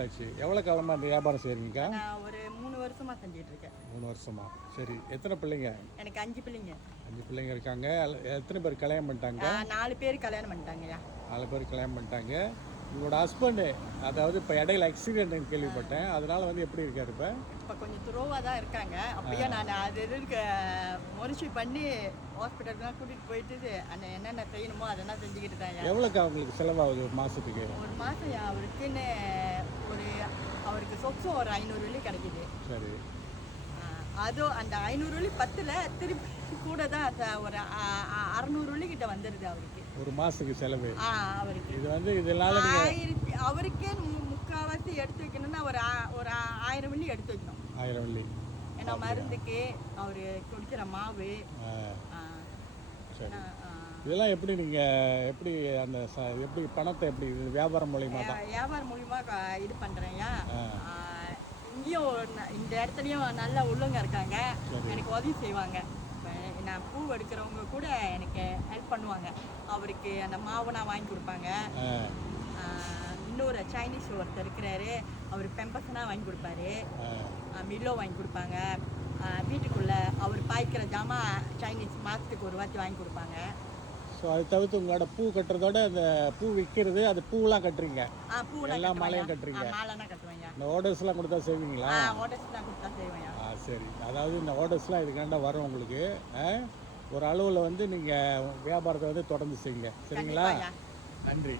வருஷம் ஆச்சு. எவ்வளோ காலமாக இந்த வியாபாரம் செய்கிறீங்கக்கா? நான் ஒரு 3 வருஷமா செஞ்சுட்டு இருக்கேன். 3 வருஷமா. சரி, எத்தனை பிள்ளைங்க? எனக்கு 5 பிள்ளைங்க. 5 பிள்ளைங்க இருக்காங்க. எத்தனை பேர் கல்யாணம் பண்ணிட்டாங்க? 4 பேர் கல்யாணம் பண்ணிட்டாங்கய்யா. 4 பேர் கல்யாணம் பண்ணிட்டாங்க. உங்களோட ஹஸ்பண்டு அதாவது இப்போ இடையில ஆக்சிடென்ட்னு கேள்விப்பட்டேன், அதனால வந்து எப்படி இருக்காரு இப்போ? இப்போ கொஞ்சம் துரோவாக தான் இருக்காங்க. அப்பயே நான் அது இருக்க முயற்சி பண்ணி ஹாஸ்பிட்டலுக்குலாம் கூட்டிகிட்டு போயிட்டு என்னென்ன செய்யணுமோ அதெல்லாம் செஞ்சுக்கிட்டு தான். எவ்வளோக்கா அவங்களுக்கு செலவாகுது ஒரு மாதத்துக்கு? ஒரு மாதம் அவருக்குன்னு அவருக்கு சொச்சம் ஒரு 500 வெள்ளி கிடைக்குது. சரி. அதுவும் அந்த 500 வெள்ளி பத்தில் திருப்பி கூட தான் ஒரு 600 வெள்ளி கிட்ட வந்துடுது அவருக்கு ஒரு மாதத்துக்கு செலவு. அவருக்கு இது வந்து இதனால அவருக்கே முக்கால்வாசி எடுத்து வைக்கணும்னா ஒரு 1000 வெள்ளி எடுத்து வைக்கணும். 1000 வெள்ளி. ஏன்னா மருந்துக்கு அவரு குடிக்கிற மாவு. சரி. இதெல்லாம் எப்படி நீங்கள் எப்படி அந்த எப்படி பணத்தை எப்படி வியாபாரம் மூலியமாக தான்? வியாபாரம் மூலியமாக இது பண்ணுறேன்யா. இங்கேயும் இந்த இடத்துலையும் நல்ல உள்ளவங்க இருக்காங்க, எனக்கு உதவி செய்வாங்க. நான் பூ எடுக்கிறவங்க கூட எனக்கு ஹெல்ப் பண்ணுவாங்க. அவருக்கு அந்த மாவு நான் வாங்கி கொடுப்பாங்க. இன்னொரு சைனீஸ் ஒருத்தர் இருக்கிறாரு, அவர் பெம்பஸ்னா வாங்கி கொடுப்பாரு, மில்லோ வாங்கி கொடுப்பாங்க. வீட்டுக்குள்ளே அவர் பாய்க்கிற ஜாமான் சைனீஸ் மாதத்துக்கு ஒரு வாட்டி வாங்கி கொடுப்பாங்க. ஸோ அதை தவிர்த்து உங்களோட பூ கட்டுறதோட அந்த பூ விற்கிறது, அது பூவெலாம் கட்டுறீங்க? எல்லா மாலையும் கட்டுறீங்க? மாலைலாம் கட்டுவேங்க. இந்த ஆர்டர்ஸ்லாம் கொடுத்தா செய்வீங்களா? ஆர்டர்ஸ்லாம் கொடுத்தா செய்வேன். சரி. அதாவது இந்த ஆர்டர்ஸ்லாம் இதுக்காண்டா வரும் உங்களுக்கு. ஒரு அளவில் வந்து நீங்கள் வியாபாரத்தை வந்து தொடர்ந்து செய்யுங்க. சரிங்களா? நன்றி.